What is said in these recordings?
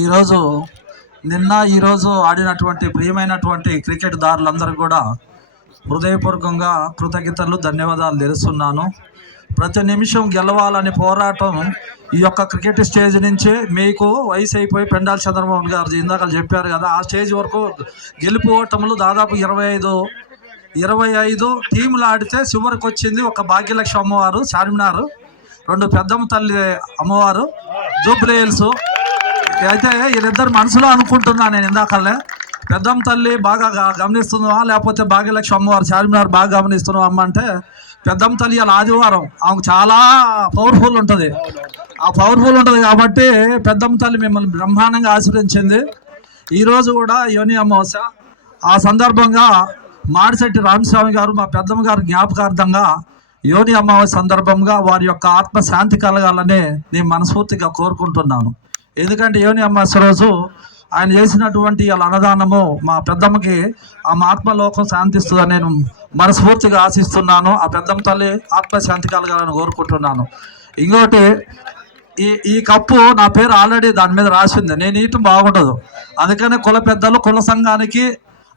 ఈరోజు ఈరోజు ఆడినటువంటి ప్రియమైనటువంటి క్రికెట్ దారులందరూ కూడా హృదయపూర్వకంగా కృతజ్ఞతలు ధన్యవాదాలు తెలుస్తున్నాను. ప్రతి నిమిషం గెలవాలని పోరాటం ఈ యొక్క క్రికెట్ స్టేజ్ నుంచే మీకు వయసు అయిపోయి పెండాల చంద్రబాబు గారు ఇందాక చెప్పారు కదా, ఆ స్టేజ్ వరకు గెలుపు ఓటములు దాదాపు 25 టీములు ఆడితే చివరికి వచ్చింది ఒక భాగ్యలక్ష్మి అమ్మవారు చార్మినార్, 2 పెద్దమ్మ తల్లి అమ్మవారు జూబ్లీ హిల్స్. అయితే వీళ్ళిద్దరు మనసులో అనుకుంటున్నా నేను ఇందాకలే, పెద్దమ్మ తల్లి బాగా గమనిస్తున్నావా లేకపోతే భాగ్యలక్ష్మి అమ్మవారు చార్మినార్ బాగా గమనిస్తున్నావా అమ్మ అంటే, పెద్దమ్మ తల్లి అలా ఆదివారం ఆమెకు చాలా పవర్ఫుల్ ఉంటుంది. ఆ పవర్ఫుల్ ఉంటుంది కాబట్టి పెద్దమ్మ తల్లి మిమ్మల్ని బ్రహ్మాండంగా ఆశీర్వదించింది. ఈరోజు కూడా యోని అమావాస్య, ఆ సందర్భంగా మాడిశెట్టి రామస్వామి గారు మా పెద్దమ్మ గారు జ్ఞాపకార్థంగా యోని అమావాస్య సందర్భంగా వారి యొక్క ఆత్మ శాంతి కలగాలని నేను మనస్ఫూర్తిగా కోరుకుంటున్నాను. ఎందుకంటే యోని అమావాస్య రోజు ఆయన చేసినటువంటి వాళ్ళ అన్నదానము మా పెద్దమ్మకి ఆ ఆత్మలోకం శాంతిస్తుందని నేను మనస్ఫూర్తిగా ఆశిస్తున్నాను. ఆ పెద్దమ్మ తల్లి ఆత్మశాంతి కలగాలని కోరుకుంటున్నాను. ఇంకోటి, ఈ కప్పు నా పేరు ఆల్రెడీ దాని మీద రాసింది, నేను ఇటు బాగుండదు. అందుకనే కుల పెద్దలు కుల సంఘానికి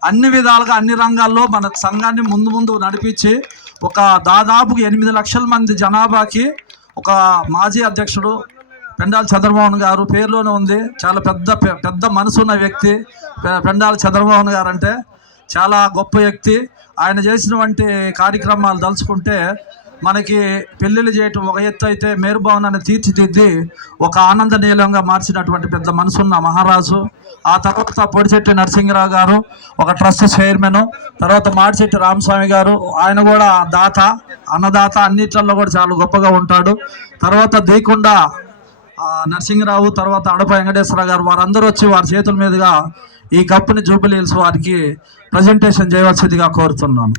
అన్ని విధాలుగా అన్ని రంగాల్లో మన సంఘాన్ని ముందు నడిపించి ఒక దాదాపు 8 లక్షల మంది జనాభాకి ఒక మాజీ అధ్యక్షుడు పెండాల చంద్రమోహన్ గారు పేరులోనే ఉంది. చాలా పెద్ద మనసున్న వ్యక్తి పెండాల చంద్రమోహన్ గారు అంటే చాలా గొప్ప వ్యక్తి. ఆయన చేసినటువంటి కార్యక్రమాలు తలుచుకుంటే మనకి పెళ్ళిళ్ళు చేయటం ఒక ఎత్తు అయితే, మేరుభవనాన్ని తీర్చిదిద్ది ఒక ఆనంద నీలంగా మార్చినటువంటి పెద్ద మనసున్న మహారాజు. ఆ తర్వాత పొడిశెట్టి నరసింహరావు గారు ఒక ట్రస్ట్ చైర్మన్, తర్వాత మాడిశెట్టి రామస్వామి గారు, ఆయన కూడా దాత అన్నదాత అన్నిట్లలో కూడా చాలా గొప్పగా ఉంటాడు. తర్వాత దేకొండ నరసింహరావు, తర్వాత అడప వెంకటేశ్వర గారు, వారందరూ వచ్చి వారి చేతుల మీదుగా ఈ కప్పుని జూబ్లీ హిల్స్ వారికి ప్రజెంటేషన్ చేయవలసిందిగా కోరుతున్నాను.